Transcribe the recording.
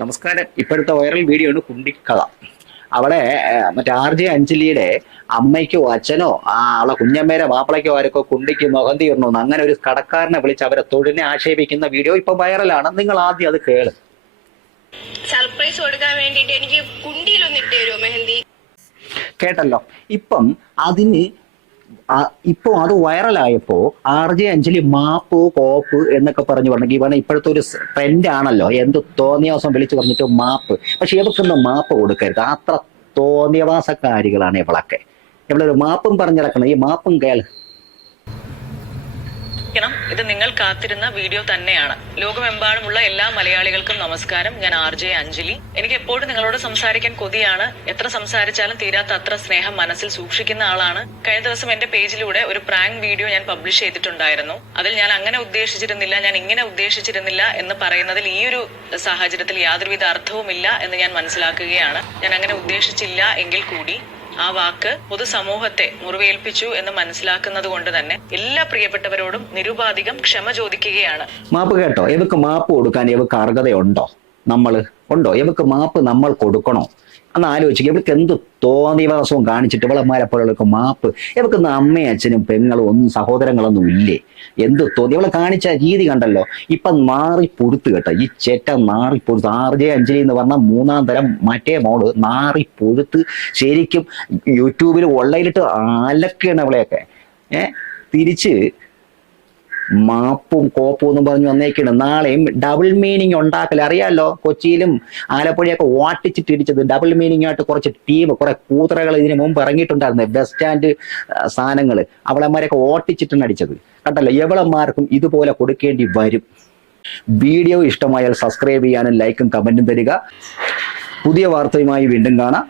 നമസ്കാരം. ഇപ്പോഴത്തെ viral video ആണ് കുണ്ടിക്കഥ. അവളെ മറ്റേ RJ അഞ്ജലിയുടെ അമ്മയ്ക്കോ അച്ഛനോ അവളെ കുഞ്ഞമ്മേരെ മാപ്പിളയ്ക്കോ ആരൊക്കെ കുണ്ടിക്ക് മുഖം തീർന്നു അങ്ങനെ ഒരു കടക്കാരനെ വിളിച്ച് അവരെ തൊഴിലിനെ ആക്ഷേപിക്കുന്ന വീഡിയോ ഇപ്പൊ വൈറലാണ്. നിങ്ങൾ ആദ്യം അത് കേള്. സർപ്രൈസ് കൊടുക്കാൻ വേണ്ടിട്ട് എനിക്ക് കുണ്ടിയിലൊന്ന് ഇട്ട് തരുമോ മെഹന്തി? കേട്ടല്ലോ. ഇപ്പം അതിന് ഇപ്പൊ അത് വൈറലായപ്പോ RJ അഞ്ജലി മാപ്പ് കോപ്പ് എന്നൊക്കെ പറഞ്ഞു പറഞ്ഞെങ്കിൽ ഇവനെ ഇപ്പോഴത്തെ ഒരു ട്രെൻഡ് ആണല്ലോ. എന്ത് തോന്നിയ ദിവസം വിളിച്ചു പറഞ്ഞിട്ട് മാപ്പ്. പക്ഷെ ഇവക്കൊന്നും മാപ്പ് കൊടുക്കരുത്. അത്ര തോന്നിയവാസക്കാരികളാണ് ഇവളൊക്കെ. ഇവളൊരു മാപ്പും പറഞ്ഞിറക്കണം. ഈ മാപ്പും കേൾ. ഇത് നിങ്ങൾ കാത്തിരുന്ന വീഡിയോ തന്നെയാണ്. ലോകമെമ്പാടുമുള്ള എല്ലാ മലയാളികൾക്കും നമസ്കാരം. ഞാൻ RJ അഞ്ജലി. എനിക്ക് എപ്പോഴും നിങ്ങളോട് സംസാരിക്കാൻ കൊതിയാണ്. എത്ര സംസാരിച്ചാലും തീരാത്ത അത്ര സ്നേഹം മനസ്സിൽ സൂക്ഷിക്കുന്ന ആളാണ്. കഴിഞ്ഞ ദിവസം എന്റെ പേജിലൂടെ ഒരു പ്രാങ്ക് വീഡിയോ ഞാൻ പബ്ലിഷ് ചെയ്തിട്ടുണ്ടായിരുന്നു. അതിൽ ഞാൻ അങ്ങനെ ഉദ്ദേശിച്ചിരുന്നില്ല, ഞാൻ ഇങ്ങനെ ഉദ്ദേശിച്ചിരുന്നില്ല എന്ന് പറയുന്നതിൽ ഈ ഒരു സാഹചര്യത്തിൽ യാതൊരുവിധ അർത്ഥവുമില്ല എന്ന് ഞാൻ മനസ്സിലാക്കുകയാണ്. ഞാൻ അങ്ങനെ ഉദ്ദേശിച്ചില്ല എങ്കിൽ കൂടി ആ വാക്ക് പൊതുസമൂഹത്തെ മുറിവേൽപ്പിച്ചു എന്ന് മനസ്സിലാക്കുന്നത് കൊണ്ട് തന്നെ എല്ലാ പ്രിയപ്പെട്ടവരോടും നിരുപാധികം ക്ഷമ ചോദിക്കുകയാണ്. മാപ്പ് കേട്ടോ. ഇവക്ക് മാപ്പ് കൊടുക്കാൻ ഇവക്ക് അർഹതയുണ്ടോ? ഉണ്ടോ? ഇവക്ക് മാപ്പ് നമ്മൾ കൊടുക്കണോ? അന്ന് ആലോചിക്കുക. ഇവൾക്ക് എന്ത് തോന്നിയവാസവും കാണിച്ചിട്ട് ഇവളന്മാരെപ്പോഴുള്ളവർക്ക് മാപ്പ്. ഇവക്കൊന്നും അമ്മയും അച്ഛനും പെങ്ങളും ഒന്നും സഹോദരങ്ങളൊന്നും ഇല്ലേ? എന്ത് തോന്നി ഇവളെ കാണിച്ച രീതി കണ്ടല്ലോ. ഇപ്പൊ നാറിപ്പൊടുത്ത് കേട്ടോ. ഈ ചേട്ട നാറിപ്പൊടുത്ത്. RJ അഞ്ജലി എന്ന് പറഞ്ഞ മൂന്നാം തരം മറ്റേ മോള് നാറിപ്പൊടുത്ത് ശരിക്കും യൂട്യൂബിൽ ഓൺലൈനിലിട്ട് അലക്കാണ് അവളെയൊക്കെ. തിരിച്ച് മാപ്പും കോപ്പും എന്നും പറഞ്ഞു വന്നേക്കാണ്. നാളെയും ഡബിൾ മീനിങ് ഉണ്ടാക്കൽ അറിയാലോ. കൊച്ചിയിലും ആലപ്പുഴയൊക്കെ ഓട്ടിച്ചിട്ട് ഇടിച്ചത് ഡബിൾ മീനിങ് ആയിട്ട് കുറച്ച് ടീം കുറെ കൂതറകൾ ഇതിനു മുമ്പ് ഇറങ്ങിയിട്ടുണ്ടായിരുന്നു. ബസ് സ്റ്റാൻഡ് സാധനങ്ങൾ അവളന്മാരെയൊക്കെ ഓട്ടിച്ചിട്ടാണ് അടിച്ചത്. കണ്ടല്ലോ. എവളന്മാർക്കും ഇതുപോലെ കൊടുക്കേണ്ടി വരും. വീഡിയോ ഇഷ്ടമായാൽ സബ്സ്ക്രൈബ് ചെയ്യാനും ലൈക്കും കമന്റും തരിക. പുതിയ വാർത്തയുമായി വീണ്ടും കാണാം.